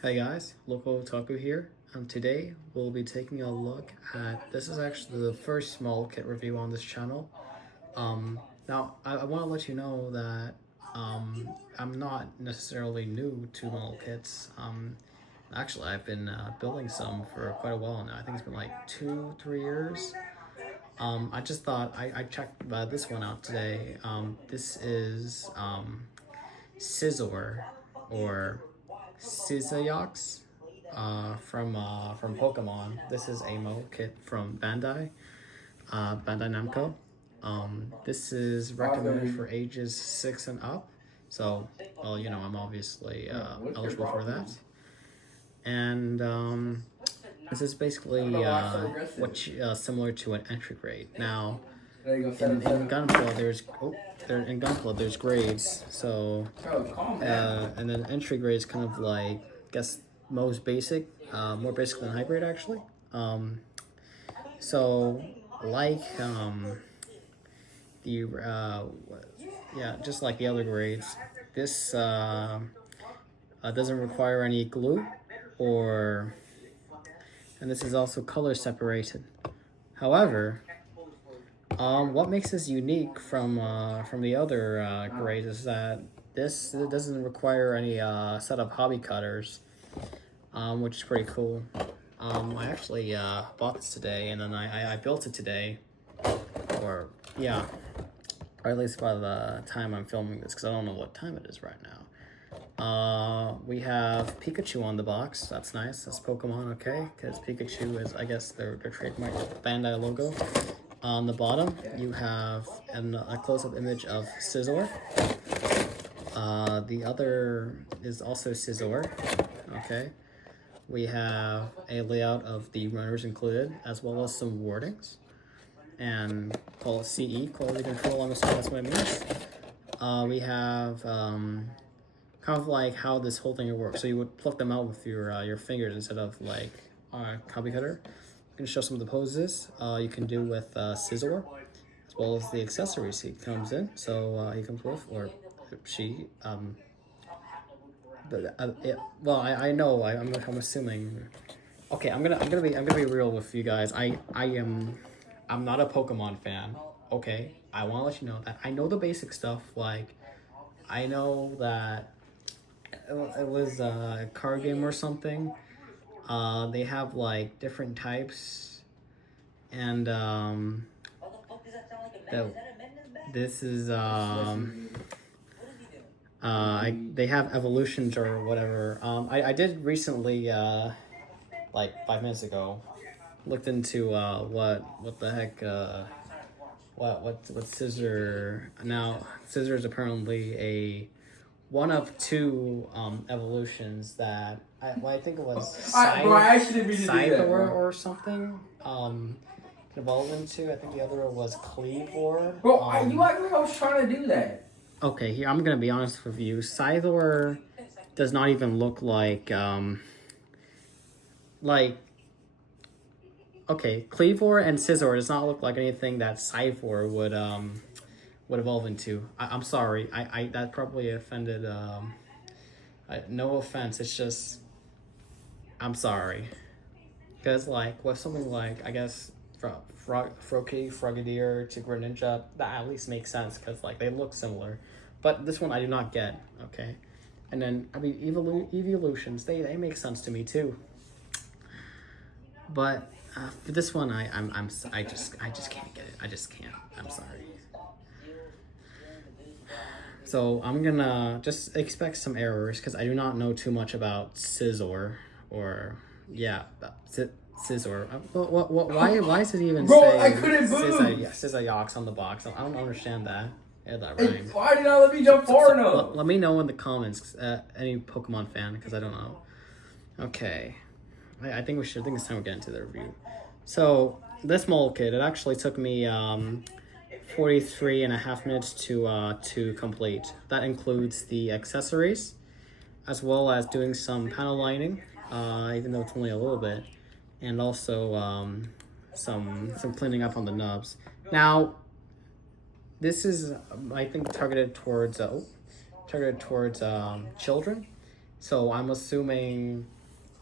Hey guys, local Otaku here, and today we'll be taking a look at, this is actually the first small kit review on this channel. Now I want to let you know that I'm not necessarily new to small kits. Actually I've been building some for quite a while now. I think it's been like 2-3 years. I just thought I checked this one out today. This is Scizor, or Scizox, from Pokemon. This is a mo kit from Bandai, Bandai Namco. This is recommended for ages 6 and up. So, well, you know, I'm obviously eligible for that. And this is basically similar to an entry grade. Now, in Gunpla, there's grades. So, and then entry grade is kind of like, I guess, most basic, more basic than high grade actually. So like just like the other grades, this doesn't require any glue, and this is also color separated. However, what makes this unique from the other grades is that this doesn't require any set of hobby cutters, which is pretty cool. I actually bought this today, and then I built it today, or at least by the time I'm filming this, because I don't know what time it is right now. We have Pikachu on the box. That's nice. That's Pokemon, okay? Because Pikachu is, I guess, their trademark Bandai logo. On the bottom, you have a close-up image of Scizor. The other is also Scizor, okay? We have a layout of the runners included, as well as some wordings. And call it CE, quality control, I'm assuming that's what it means. We have kind of like how this whole thing works. So you would pluck them out with your fingers instead of like copy cutter. I'm going to show some of the poses you can do with Scizor, as well as the accessories he comes in. So he comes with, or she. I know. I'm assuming. Okay, I'm gonna be real with you guys. I'm not a Pokemon fan. Okay, I want to let you know that I know the basic stuff. Like, I know that it was a card game or something. They have like different types, and this is they have evolutions or whatever. I did recently, like 5 minutes ago, looked into what the heck, what Scizor. Now Scizor is apparently a one of two evolutions that I think it was Scizor or something can evolve into. I think the other one was Cleavor. Bro, you act like I was trying to do that. Okay, here I'm gonna be honest with you. Scizor does not even look like okay, Cleavor and Scizor does not look like anything that Scizor would evolve into. I'm sorry, I that probably offended. No offense, it's just I'm sorry, because like with something like, I guess, Froakie, Frogadier to Greninja, that at least makes sense because like they look similar. But this one I do not get, okay? And then I mean evolutions, they make sense to me too. But for this one I just can't get it. I just can't. I'm sorry. So I'm gonna just expect some errors because I do not know too much about Scizor, or Scizor. Why does it even say I couldn't move. Scizox on the box? I don't understand that. Yeah, that rhymed. Why did not let me jump far enough? Let me know in the comments, any Pokemon fan, because I don't know. Okay, I think it's time we get into the review. So this mole kit, it actually took me 43.5 minutes to complete. That includes the accessories, as well as doing some panel lining, even though it's only a little bit, and also some cleaning up on the nubs. Now, this is, I think, targeted towards children, So I'm assuming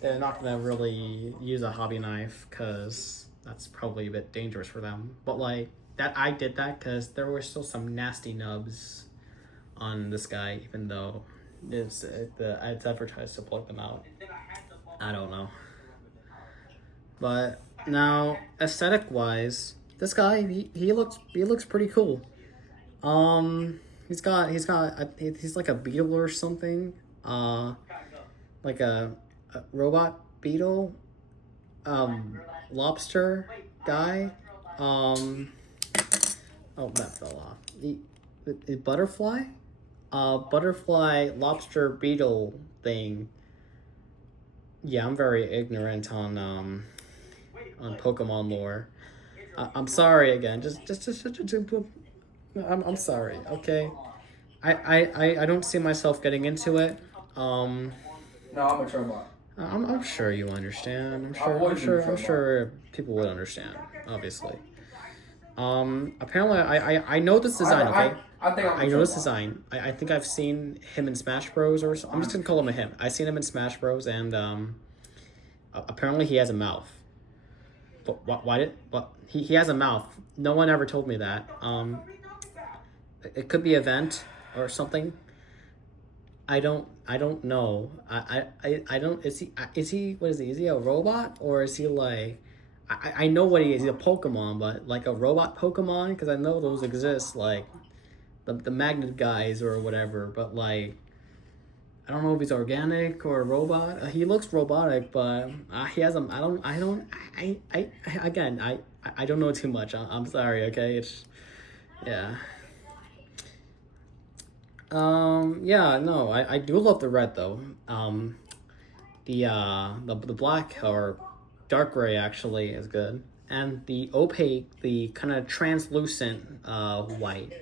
they're not gonna really use a hobby knife because that's probably a bit dangerous for them. But like that, I did that because there were still some nasty nubs on this guy, even though it's advertised to plug them out. I don't know. But now, aesthetic wise, this guy he looks pretty cool. He's like a beetle or something. Like a robot beetle, lobster guy. Oh, that fell off. The butterfly, butterfly lobster beetle thing. Yeah, I'm very ignorant on Pokemon lore. I'm sorry again. I'm sorry. Okay, I don't see myself getting into it. No, I'm a troll. I'm sure you understand. I'm sure people would understand. Obviously. Apparently, I know this design. Okay. I know this design. I think I've seen him in Smash Bros. Or I'm just gonna call him a him. I've seen him in Smash Bros. And apparently he has a mouth. But he has a mouth. No one ever told me that. It could be a vent or something. I don't know. I don't. Is he what is he? Is he a robot or is he like? I know what he is. He's a Pokemon, but like a robot Pokemon, because I know those exist, like the magnet guys or whatever. But like, I don't know if he's organic or a robot. He looks robotic, but he has a. I don't know too much. I'm sorry. Okay, it's yeah. Yeah, no, I do love the red though. The black or dark gray actually is good, and the opaque, the kind of translucent white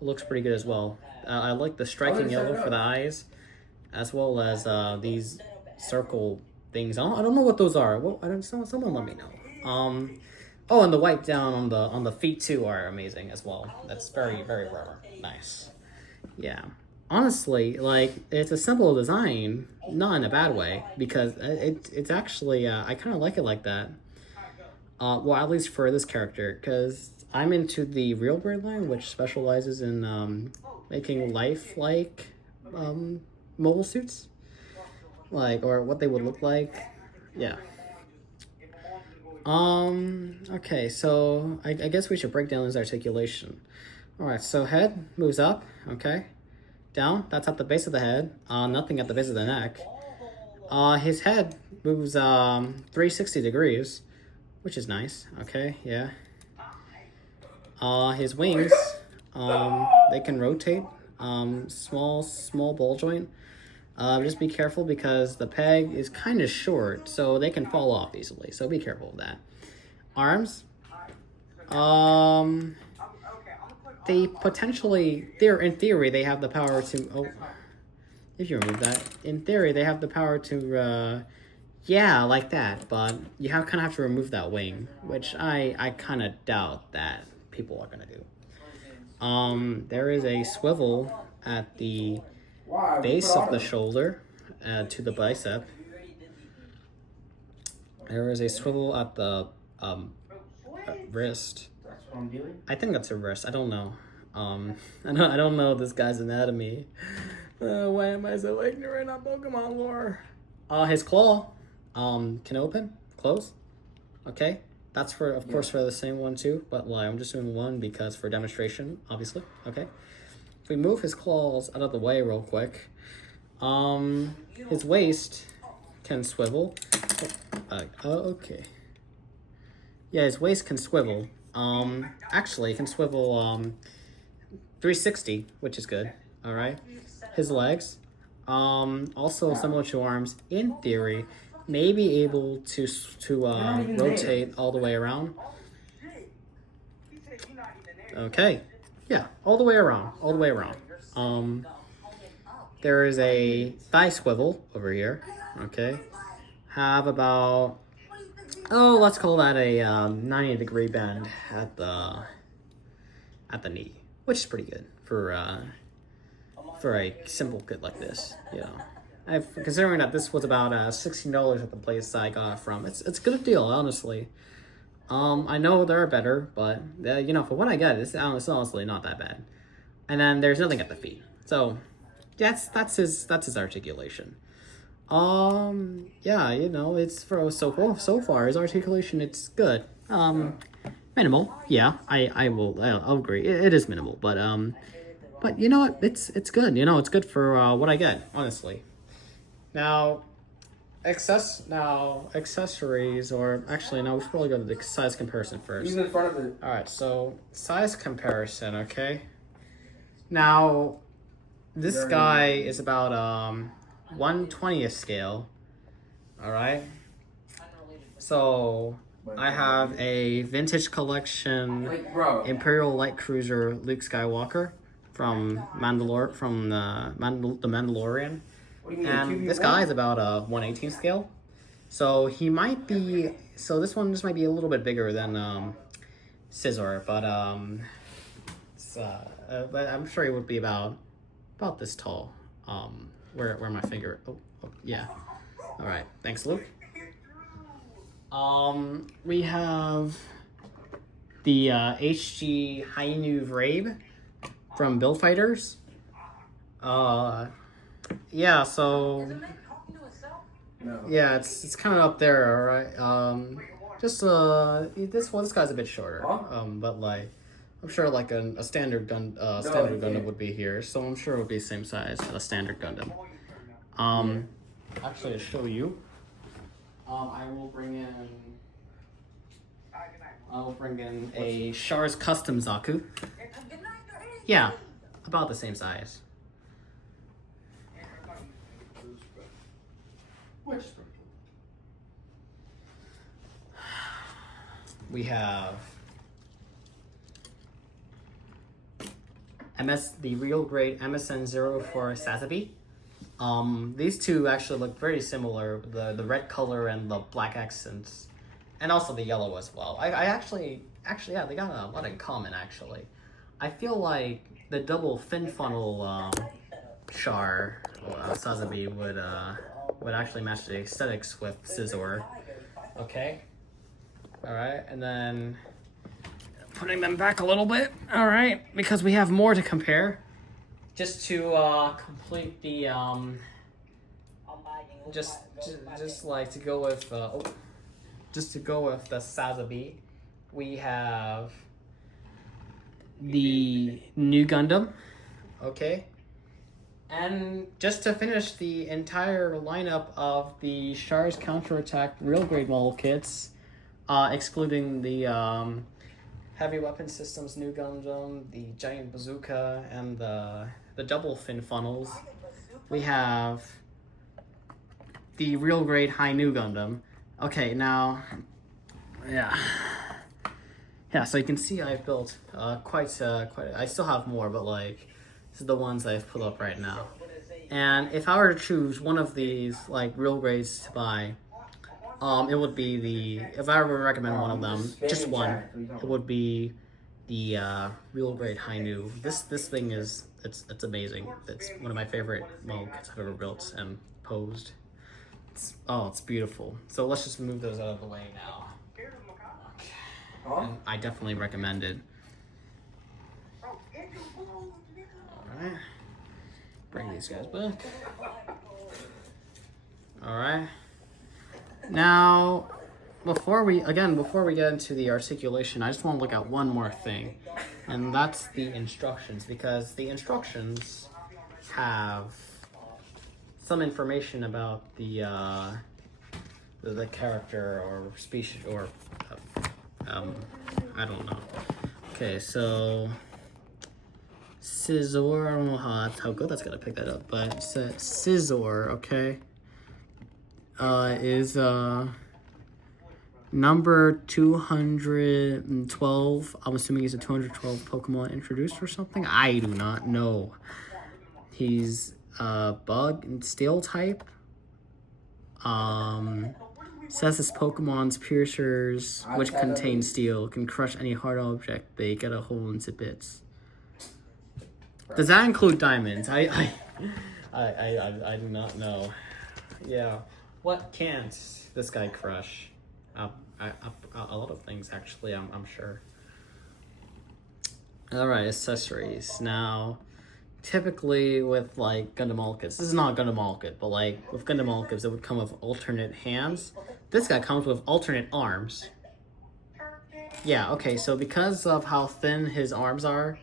looks pretty good as well. I like the striking yellow for the eyes, as well as these circle things. I don't know what those are. Well, someone let me know. Oh, and the white down on the feet too are amazing as well. That's very rare. Nice. Yeah. Honestly, like, it's a simple design, not in a bad way, because it's actually, I kind of like it like that. Well, at least for this character, because I'm into the Real Bird line, which specializes in making lifelike mobile suits, like, or what they would look like. Yeah. Okay, so I guess we should break down his articulation. Alright, so head moves up, okay. Down, that's at the base of the head. Nothing at the base of the neck. His head moves 360 degrees, which is nice, okay, yeah. His wings, they can rotate. Small ball joint. Just be careful because the peg is kind of short, so they can fall off easily, so be careful of that. Arms, they potentially, in theory, they have the power to, if you remove that, in theory, they have the power to, yeah, like that, but you kind of have to remove that wing, which I kind of doubt that people are going to do. There is a swivel at the base of the shoulder to the bicep. There is a swivel at the wrist. I think that's a wrist. I don't know. I don't know this guy's anatomy. Why am I so ignorant on Pokemon lore? His claw can open, close. Okay, that's of course for the same one too. But like, I'm just doing one because for demonstration, obviously. Okay, if we move his claws out of the way real quick, his waist can swivel. Okay. Yeah, his waist can swivel. Actually, it can swivel 360, which is good. All right. His legs, also similar to arms, in theory, may be able to rotate all the way around. Okay. Yeah, all the way around. There is a thigh swivel over here. Okay. Have about, let's call that a 90-degree bend at the knee, which is pretty good for a simple kit like this, you know. Considering that this was about $16 at the place I got it from, it's a good deal, honestly. I know there are better, but you know, for what I get, it's honestly not that bad. And then there's nothing at the feet, so that's his articulation. Yeah, you know, it's so far his articulation, it's good. Minimal, yeah, I'll agree. It is minimal, but you know what? It's good. You know, it's good for what I get, honestly. Now, accessories, or actually, no, we should probably go to the size comparison first. He's in front of it. All right, so size comparison, okay. Now, this guy is about 1/20th scale. All right. So I have a vintage collection Imperial Light Cruiser Luke Skywalker from the Mandalorian. And this guy is about a 1/18th scale. So he might be, this might be a little bit bigger than Scizor, but but I'm sure he would be about this tall. Where my finger, yeah. All right, thanks, Luke. We have the HG Hainu Vrabe from Build Fighters. Yeah, so yeah, it's kind of up there, all right. Just this guy's a bit shorter, but like I'm sure like a standard Gundam would be here, so I'm sure it would be the same size as a standard Gundam. Actually, to show you, I will bring in a Char's Custom Zaku. Yeah, about the same size. We have the real grade MSN04 Sazabi. These two actually look very similar, the red color and the black accents, and also the yellow as well. I actually, yeah, they got a lot in common, actually. I feel like the double fin funnel Char Sazabi would actually match the aesthetics with Scizor. Okay. All right, and then putting them back a little bit. All right, because we have more to compare. Just to complete the just like to go with the Sazabi, we have the new Gundam, okay, and just to finish the entire lineup of the Char's Counterattack real grade model kits, excluding the Heavy Weapon Systems new Gundam, the Giant Bazooka, and the double fin funnels, we have the real grade high new Gundam. Okay, now, yeah, so you can see I've built quite. I still have more, but like this is the ones I've put up right now. And if I were to choose one of these like real grades to buy, it would be if I were to recommend one of them, just one, it would be the real grade Hainu. This thing is it's amazing. It's one of my favorite model kits I've ever built and posed. It's beautiful. So let's just move those out of the way now. Okay. And I definitely recommend it. Alright. Bring these guys back. Alright. Now, before we get into the articulation, I just want to look at one more thing, and that's the instructions, because the instructions have some information about the character or species or I don't know. Okay, so Scizor, I don't know how good that's gonna pick that up, but Scizor, okay, is number 212. I'm assuming he's a 212 Pokemon introduced or something. I do not know. He's bug and steel type. Says his Pokemon's piercers, which contain steel, can crush any hard object they get a hole into bits. Does that include diamonds? I I do not know. Yeah, what can't this guy crush? A lot of things actually. I'm sure. All right, accessories now. Typically with like Gundam Alkids, this is not Gundam Alkid, but like with Gundam Alkids, it would come with alternate hands. This guy comes with alternate arms. Yeah, okay, so because of how thin his arms are,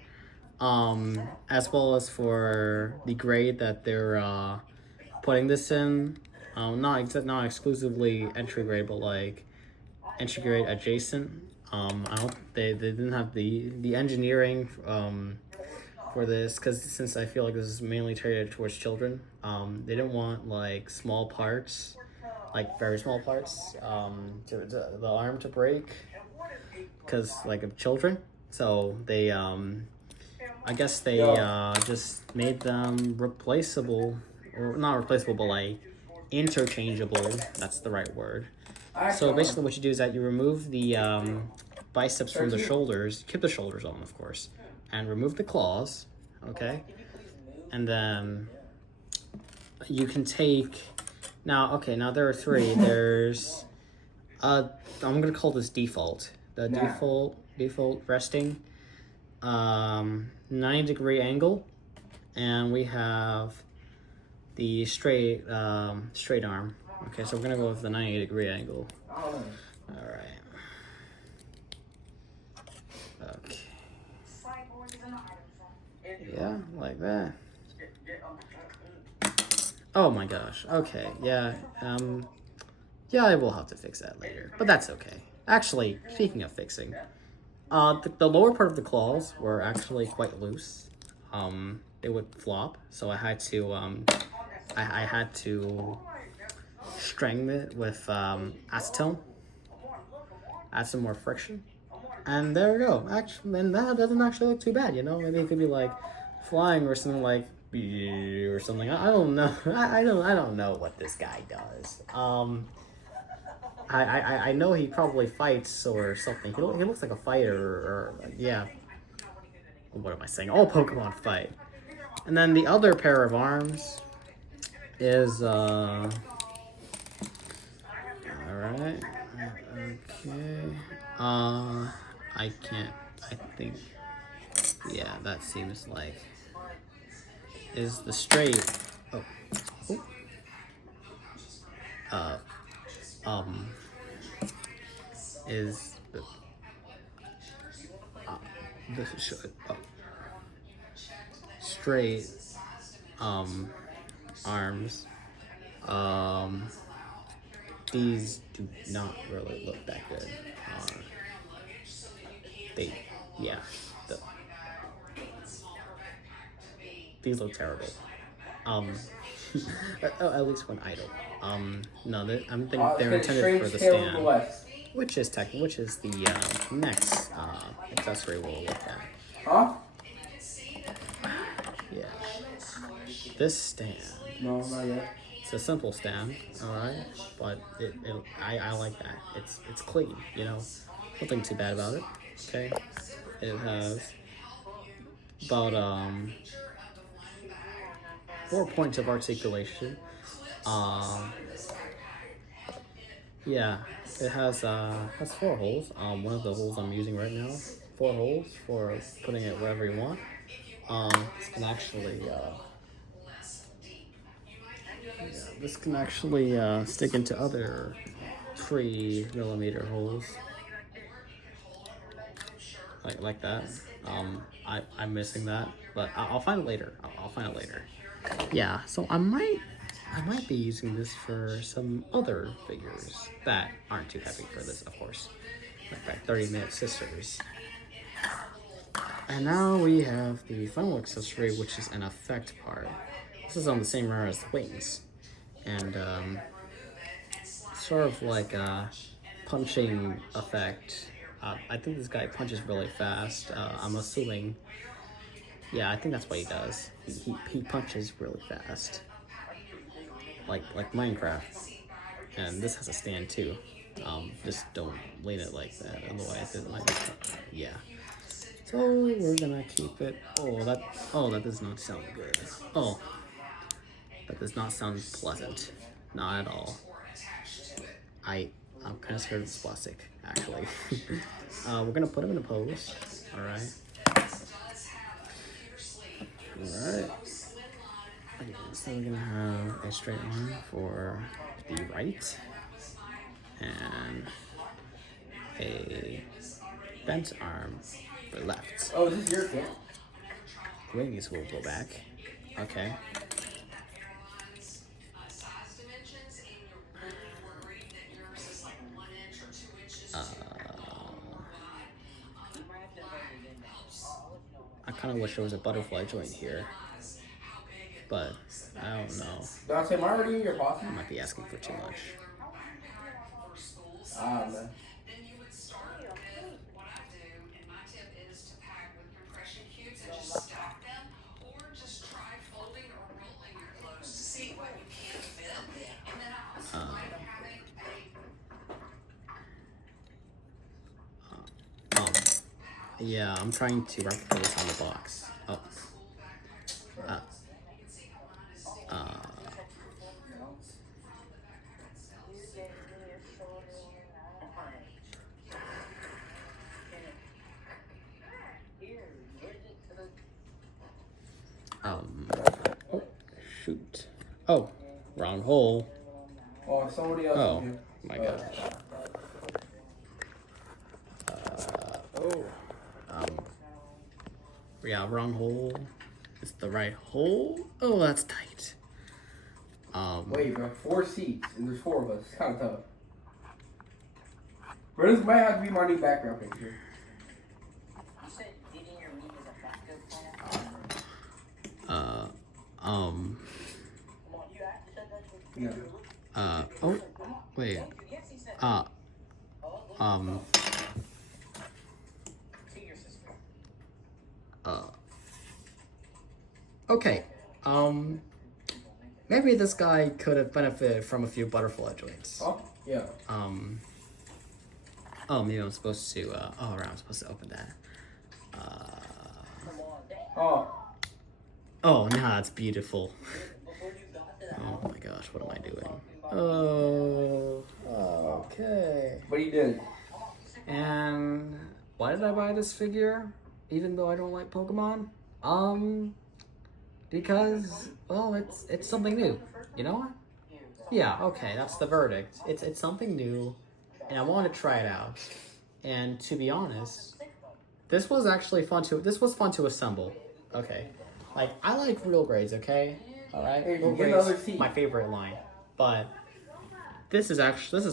as well as for the grade that they're putting this in, not exclusively entry grade, but like entry grade adjacent. I don't they didn't have the engineering for this because since I feel like this is mainly targeted towards children, they didn't want like small parts, like very small parts, to the arm to break because like of children. So they I guess they just made them replaceable, or not replaceable, but like interchangeable. That's the right word. So basically what you do is that you remove the biceps from the shoulders, keep the shoulders on, of course, and remove the claws, okay? And then you can take, now there are three. There's, I'm going to call this default. The default resting, 90-degree angle, and we have the straight arm. Okay, so we're gonna go with the 90-degree angle. All right. Okay. Yeah, like that. Oh my gosh. Okay. Yeah. Yeah, I will have to fix that later, but that's okay. Actually, speaking of fixing, the lower part of the claws were actually quite loose. They would flop, so I had to I had to strengthen it with acetone, add some more friction, and there we go. Actually, and that doesn't actually look too bad, you know. Maybe it could be like flying or something like or something. I don't know. I don't know what this guy does. I know he probably fights or something. He looks like a fighter or yeah. What am I saying? All Pokemon fight. And then the other pair of arms is alright. Okay. I can't. I think. Yeah, that seems like is the straight. Oh. Is the this should straight arms. These do not really look that good. These look terrible. At least one idle. No, I'm thinking they're intended for the stand, which is the next accessory we'll look at. Huh? Yeah. This stand. No, not yet. It's a simple stand, alright, but I like that. It's clean, you know, nothing too bad about it. Okay, it has about 4 points of articulation. Yeah, it has 4 holes. One of the holes I'm using right now. 4 holes for putting it wherever you want. This can actually stick into other 3mm holes, like that. I'm missing that, but I'll find it later. I'll find it later. Yeah, so I might be using this for some other figures that aren't too heavy for this, of course, like that 30-minute sisters. And now we have the final accessory, which is an effect part. This is on the same rare as the wings, and sort of like a punching effect. I think this guy punches really fast. I'm assuming, yeah, I think that's what he does. He punches really fast, like Minecraft. And this has a stand too. Just don't lean it like that, otherwise it might be, yeah. So we're gonna keep it. Oh, that does not sound good. Oh, That does not sound pleasant. Not at all. I'm kind of scared of this plastic, actually. We're gonna put him in a pose. All right. Alright. Okay, so we're gonna have a straight line for the right and a bent arm for left. Oh, is this your kid? Wings will go back. Okay. I kind of wish there was a butterfly joint here, but I don't know. Dante, am I already in your posse? I might be asking for too much. Ah, man. Yeah, I'm trying to replicate this on the box. Oh. Oh, shoot. Oh, wrong hole. Oh, somebody else. Oh, my God. Yeah, wrong hole. It's the right hole. Oh, that's tight. Wait, bro, 4 seats, and there's 4 of us. It's kind of tough. Bro, this might have to be my new background picture. No. Oh, wait. Okay. Maybe this guy could have benefited from a few butterfly joints. Oh, yeah. Oh, maybe I'm supposed to, oh, right, I'm supposed to open that. Oh, nah, it's beautiful. Oh my gosh, what am I doing? Oh, okay. What are you doing? And why did I buy this figure, even though I don't like Pokemon? Because, well, it's something new, you know? Yeah, okay, that's the verdict. It's something new, and I want to try it out. And to be honest, this was actually fun to assemble. Okay, like I like real grades, okay? All right, Hey, real get another grades, seat. my favorite line, but this is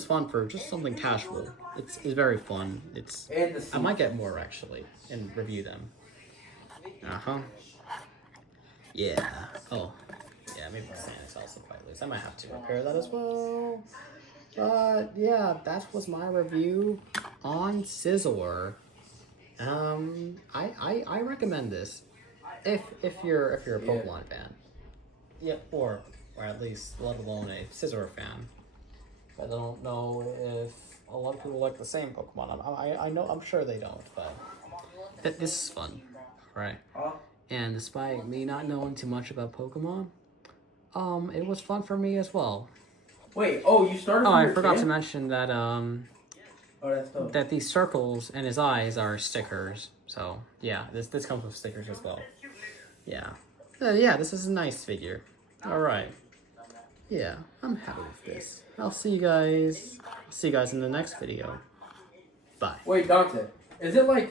fun for just something casual. It's very fun. And the seat. I might get more actually and review them. Yeah. Oh, yeah. Maybe the sand is also quite loose. I might have to repair that as well. But yeah, that was my review on Scizor. I recommend this if you're a Pokemon fan. Yeah, or at least let alone a Scizor fan. I don't know if a lot of people like the same Pokemon. I know, I'm sure they don't, but this is fun, right? And despite me not knowing too much about Pokemon, it was fun for me as well. Wait, you started. Oh, I forgot to mention that that's dope. that these circles and his eyes are stickers. So yeah, this comes with stickers as well. Yeah, yeah, this is a nice figure. All right. Yeah, I'm happy with this. I'll see you guys in the next video. Bye. Wait, Dante, is it like